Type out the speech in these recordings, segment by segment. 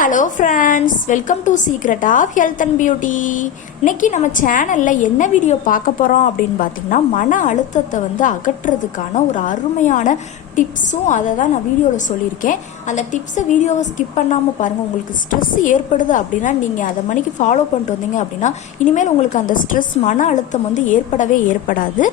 Hello friends, welcome to secret of health and beauty. இன்றைக்கி நம்ம சேனலில் என்ன வீடியோ பார்க்க போகிறோம் அப்படின்னு பார்த்திங்கன்னா, மன அழுத்தத்தை அகற்றுறதுக்கான ஒரு அருமையான டிப்ஸும் அதை தான் நான் வீடியோவில் சொல்லியிருக்கேன். அந்த டிப்ஸை வீடியோவை ஸ்கிப் பண்ணாமல் பாருங்கள். உங்களுக்கு ஸ்ட்ரெஸ் ஏற்படுது அப்படின்னா நீங்கள் அதை மணிக்கு ஃபாலோ பண்ணிட்டு வந்தீங்க அப்படின்னா இனிமேல் உங்களுக்கு அந்த ஸ்ட்ரெஸ் மன அழுத்தம் ஏற்படவே ஏற்படாது.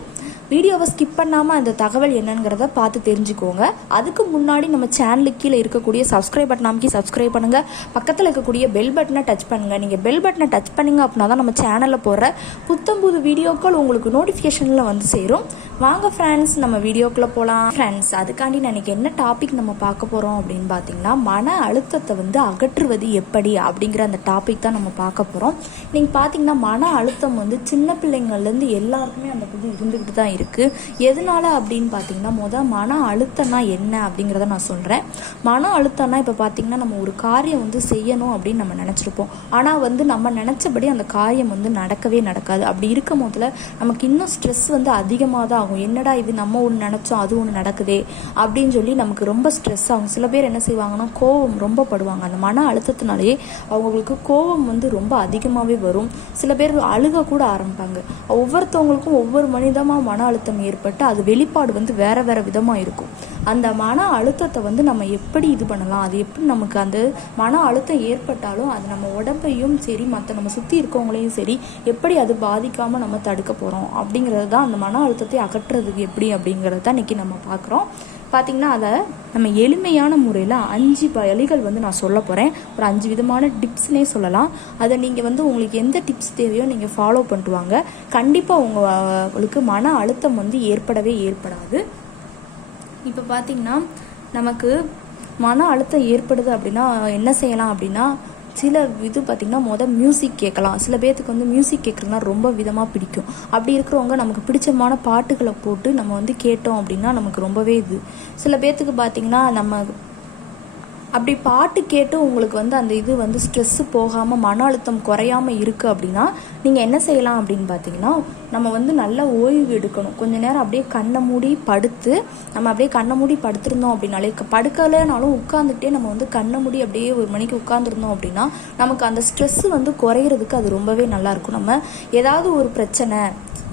வீடியோவை ஸ்கிப் பண்ணாமல் அந்த தகவல் என்னங்கிறத பார்த்து தெரிஞ்சுக்கோங்க. அதுக்கு முன்னாடி நம்ம சேனலுக்கு கீழே இருக்கக்கூடிய சப்ஸ்கிரைப் பட்டன் அமைக்கி சப்ஸ்கிரைப் பண்ணுங்கள். பக்கத்தில் இருக்கக்கூடிய பெல் பட்டனை டச் பண்ணுங்கள். நீங்கள் பெல் பட்டனை டச் பண்ணிங்க அப்படின்னா தான் நம்ம சேனலில் போடுற புத்தம்புது வீடியோக்கள் உங்களுக்கு நோட்டிஃபிகேஷனில் சேரும். வாங்க ஃப்ரெண்ட்ஸ், நம்ம வீடியோக்குள்ளே போகலாம். ஃப்ரெண்ட்ஸ், அதுக்காண்டி நான் இன்றைக்கி என்ன டாபிக் நம்ம பார்க்க போகிறோம் அப்படின்னு பார்த்தீங்கன்னா, மன அழுத்தத்தை அகற்றுவது எப்படி அப்படிங்கிற அந்த டாபிக் தான் நம்ம பார்க்க போகிறோம். நீங்கள் பார்த்தீங்கன்னா மன அழுத்தம் சின்ன பிள்ளைங்கள்லேருந்து எல்லாருக்குமே அந்த இருந்துக்கிட்டு தான் இருக்குது. எதனால அப்படின்னு பார்த்தீங்கன்னா, மன அழுத்தம்னா என்ன அப்படிங்கிறத நான் சொல்கிறேன். மன அழுத்தம்னா இப்போ பார்த்தீங்கன்னா நம்ம ஒரு காரியம் செய்யணும் அப்படின்னு நம்ம நினச்சிருப்போம். ஆனால் நம்ம நினச்சபடி அந்த காரியம் நடக்கவே நடக்காது. அப்படி இருக்கும் போதில் நமக்கு இன்னும் ஸ்ட்ரெஸ் அதிகமாக தான் ஆகும். என்னடா இது, நம்ம ஒன்று நினச்சோம் அது ஒன்று நடக்குதே அப்படின்னு சொல்லி நமக்கு ரொம்ப ஸ்ட்ரெஸ் ஆகும். சில பேர் என்ன செய்வாங்கன்னா, கோபம் ரொம்ப படுவாங்க. அந்த மன அழுத்தத்தினாலேயே அவங்களுக்கு கோபம் ரொம்ப அதிகமாகவே வரும். சில பேர் அழுக கூட ஆரம்பிப்பாங்க. ஒவ்வொருத்தவங்களுக்கும் ஒவ்வொரு மனிதமாக மன அழுத்தம் ஏற்பட்டு அது வெளிப்பாடு வேற வேற விதமாக இருக்கும். அந்த மன அழுத்தத்தை நம்ம எப்படி இது பண்ணலாம், அது எப்படி நமக்கு அந்த மன அழுத்தம் ஏற்பட்டாலும் அது நம்ம உடம்பையும் சரி மற்ற நம்ம சுற்றி இருக்கவங்களையும் சரி எப்படி அது பாதிக்காமல் நம்ம தடுக்க போகிறோம் அப்படிங்கிறது தான். அந்த மன அழுத்தத்தை அகற்றுறதுக்கு எப்படி அப்படிங்கிறது தான் இன்றைக்கி நம்ம பார்க்குறோம். பார்த்திங்கன்னா அதை நம்ம எளிமையான முறையில் 5 வழிகள் நான் சொல்ல போகிறேன். ஒரு 5 விதமான டிப்ஸ்னே சொல்லலாம். அதை நீங்கள் உங்களுக்கு எந்த டிப்ஸ் தேவையோ நீங்கள் ஃபாலோ பண்ணிட்டு வாங்க. கண்டிப்பாக உங்களுக்கு மன அழுத்தம் ஏற்படவே ஏற்படாது. இப்போ பார்த்திங்கன்னா நமக்கு மன அழுத்தம் ஏற்படுது அப்படின்னா என்ன செய்யலாம் அப்படின்னா, சில இது பார்த்திங்கன்னா மியூசிக் கேட்கலாம். சில பேர்த்துக்கு மியூசிக் கேட்குறதுனா ரொம்ப விதமாக பிடிக்கும். அப்படி இருக்கிறவங்க நமக்கு பிடிச்சமான பாட்டுகளை போட்டு நம்ம கேட்டோம் அப்படின்னா நமக்கு ரொம்பவே இது. சில பேர்த்துக்கு பார்த்திங்கன்னா நம்ம அப்படி பாட்டு கேட்டு உங்களுக்கு அந்த இது ஸ்ட்ரெஸ்ஸு போகாமல் மன அழுத்தம் குறையாமல் இருக்குது அப்படின்னா நீங்கள் என்ன செய்யலாம் அப்படின்னு பார்த்தீங்கன்னா, நம்ம நல்லா ஓய்வு எடுக்கணும். கொஞ்சம் நேரம் அப்படியே கண்ணை மூடி படுத்து, நம்ம அப்படியே கண்ணை மூடி படுத்திருந்தோம் அப்படின்னாலே, படுக்கலைனாலும் உட்காந்துக்கிட்டே நம்ம கண்ணை மூடி அப்படியே ஒரு மணிக்கு உட்காந்துருந்தோம் அப்படின்னா நமக்கு அந்த ஸ்ட்ரெஸ்ஸு குறையிறதுக்கு அது ரொம்பவே நல்லாயிருக்கும். நம்ம ஏதாவது ஒரு பிரச்சனை,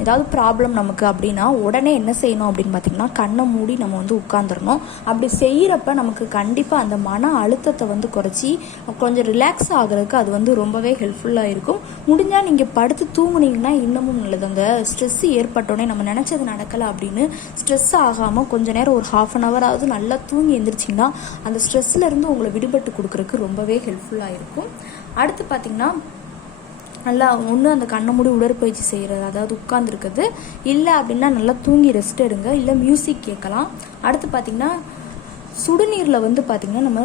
ஏதாவது ப்ராப்ளம் நமக்கு அப்படின்னா உடனே என்ன செய்யணும் அப்படின்னு பார்த்தீங்கன்னா, கண்ணை மூடி நம்ம உட்காந்துடணும். அப்படி செய்கிறப்ப நமக்கு கண்டிப்பாக அந்த மன அழுத்தத்தை குறைச்சி கொஞ்சம் ரிலாக்ஸ் ஆகிறதுக்கு அது ரொம்பவே ஹெல்ப்ஃபுல்லாக இருக்கும். முடிஞ்சால் நீங்கள் படுத்து தூங்குனீங்கன்னா இன்னமும் நல்லது. அந்த ஸ்ட்ரெஸ்ஸு ஏற்பட்டோடனே நம்ம நினச்சது நடக்கலை அப்படின்னு ஸ்ட்ரெஸ் ஆகாமல் கொஞ்சம் நேரம் ஒரு 1/2 ஹவராவது நல்லா தூங்கி எழுந்திரிச்சிங்கன்னா அந்த ஸ்ட்ரெஸ்லேருந்து உங்களை விடுபட்டு கொடுக்குறதுக்கு ரொம்பவே ஹெல்ப்ஃபுல்லாக இருக்கும். அடுத்து பார்த்திங்கன்னா, நல்லா ஒன்று அந்த கண்ணை மூடி உடற்பயிற்சி செய்கிறது, அதாவது உட்காந்துருக்குது. இல்லை அப்படின்னா நல்லா தூங்கி ரெஸ்ட் எடுங்க. இல்லை மியூசிக் கேட்கலாம். அடுத்து பார்த்திங்கன்னா, சுடுநீரில் பார்த்திங்கன்னா நம்ம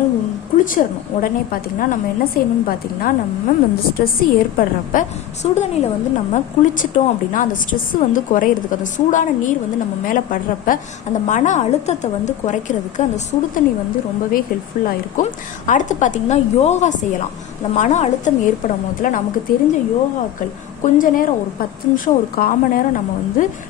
குளிச்சிடணும். உடனே பார்த்திங்கன்னா நம்ம என்ன செய்யணும்னு பார்த்திங்கன்னா, நம்ம அந்த ஸ்ட்ரெஸ்ஸு ஏற்படுறப்ப சுடுதண்ணியில் நம்ம குளிச்சிட்டோம் அப்படின்னா அந்த ஸ்ட்ரெஸ்ஸு குறையிறதுக்கு, அந்த சூடான நீர் நம்ம மேலே படுறப்ப அந்த மன அழுத்தத்தை குறைக்கிறதுக்கு அந்த சுடுதண்ணி ரொம்பவே ஹெல்ப்ஃபுல்லாக இருக்கும். அடுத்து பார்த்திங்கன்னா, யோகா செய்யலாம். அந்த மன அழுத்தம் ஏற்படும் போதில் நமக்கு தெரிஞ்ச யோகாக்கள் கொஞ்ச நேரம் ஒரு 10 நிமிஷம் ஒரு 1/4 மணி நேரம் நம்ம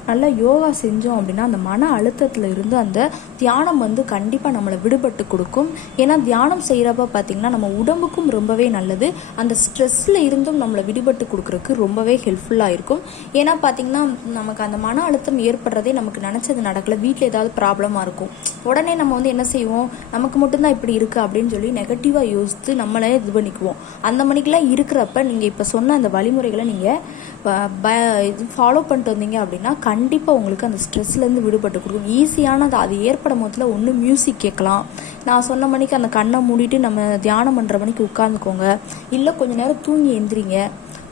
நல்லா யோகா செஞ்சோம் அப்படின்னா அந்த மன அழுத்தத்தில் இருந்து அந்த தியானம் கண்டிப்பாக நம்மளை விடுபட்டு கொடுக்கும். ஏன்னா தியானம் செய்கிறப்ப பார்த்திங்கன்னா நம்ம உடம்புக்கும் ரொம்பவே நல்லது. அந்த ஸ்ட்ரெஸ்ஸில் இருந்தும் நம்மளை விடுபட்டு கொடுக்குறதுக்கு ரொம்பவே ஹெல்ப்ஃபுல்லாக இருக்கும். ஏன்னா பார்த்திங்கன்னா நமக்கு அந்த மன அழுத்தம் ஏற்படுறதே நமக்கு நினச்சது நடக்கலை, வீட்டில் ஏதாவது ப்ராப்ளமாக இருக்கும். உடனே நம்ம என்ன செய்வோம், நமக்கு மட்டும்தான் இப்படி இருக்குது அப்படின்னு சொல்லி நெகட்டிவாக யோசித்து நம்மளே இது பண்ணிக்குவோம். அந்த மணிக்கெலாம் இருக்கிறப்ப நீங்கள் இப்போ சொன்ன அந்த வழிமுறைகளை நீங்கள் இது ஃபாலோ பண்ணிட்டு வந்தீங்க அப்படின்னா கண்டிப்பாக உங்களுக்கு அந்த ஸ்ட்ரெஸ்லேருந்து விடுபட்டு கொடுக்கும். ஈஸியானது அது ஏற்படும் போதில் ஒன்று மியூசிக் கேட்கலாம். நான் சொன்ன மணிக்கு அந்த கண்ணை மூடிட்டு நம்ம தியானம் பண்ணுற மணிக்கு உட்காந்துக்கோங்க. இல்லை கொஞ்சம் நேரம் தூங்கி எந்திரிங்க.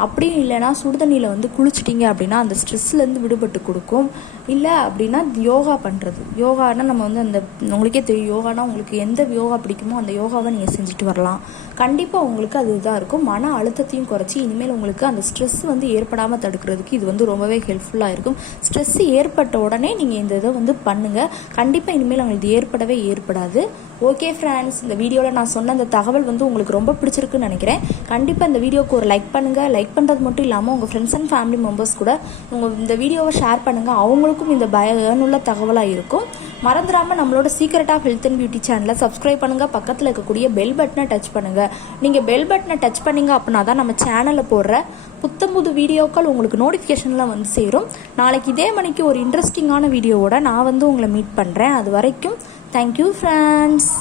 அப்படியும் இல்லைனா சுடுதண்ணியில் குளிச்சிட்டிங்க அப்படின்னா அந்த ஸ்ட்ரெஸ்லேருந்து விடுபட்டு கொடுக்கும். இல்லை அப்படின்னா யோகா பண்ணுறது. யோகானா நம்ம அந்த உங்களுக்கே தெரியும், யோகானா உங்களுக்கு எந்த யோகா பிடிக்குமோ அந்த யோகாவை நீங்கள் செஞ்சுட்டு வரலாம். கண்டிப்பாக உங்களுக்கு அது இதாக இருக்கும். மன அழுத்தத்தையும் குறைச்சி இனிமேல் உங்களுக்கு அந்த ஸ்ட்ரெஸ் ஏற்படாமல் தடுக்கிறதுக்கு இது ரொம்பவே ஹெல்ப்ஃபுல்லாக இருக்கும். ஸ்ட்ரெஸ்ஸு ஏற்பட்ட உடனே நீங்கள் இந்த இதை பண்ணுங்கள். கண்டிப்பாக இனிமேல் உங்களுக்கு ஏற்படவே ஏற்படாது. ஓகே ஃப்ரெண்ட்ஸ், இந்த வீடியோவில் நான் சொன்ன அந்த தகவல் உங்களுக்கு ரொம்ப பிடிச்சிருக்குன்னு நினைக்கிறேன். கண்டிப்பாக இந்த வீடியோக்கு ஒரு லைக் பண்ணுங்கள். லைக் லைக் பண்ணுறது மட்டும் இல்லாமல் உங்கள் ஃப்ரெண்ட்ஸ் அண்ட் ஃபேமிலி மெம்பர்ஸ் கூட இந்த வீடியோவை ஷேர் பண்ணுங்கள். அவங்களுக்கும் இந்த பயனுள்ள தகவலாக இருக்கும். மறந்துடாமல் நம்மளோட secret of health and beauty சேனலை சப்ஸ்கிரைப் பண்ணுங்கள். பக்கத்தில் இருக்கக்கூடிய பெல் பட்டனை டச் பண்ணுங்கள். நீங்கள் பெல் பட்டனை டச் பண்ணிங்க அப்படின்னா தான் நம்ம சேனலில் போடுற புத்தம்புது வீடியோக்கள் உங்களுக்கு நோட்டிஃபிகேஷனில் வந்து சேரும். நாளைக்கு இதே மணிக்கு ஒரு இன்ட்ரெஸ்டிங்கான வீடியோவோட நான் வந்து உங்களை மீட் பண்ணுறேன். அது வரைக்கும் தேங்க்யூ ஃப்ரெண்ட்ஸ்.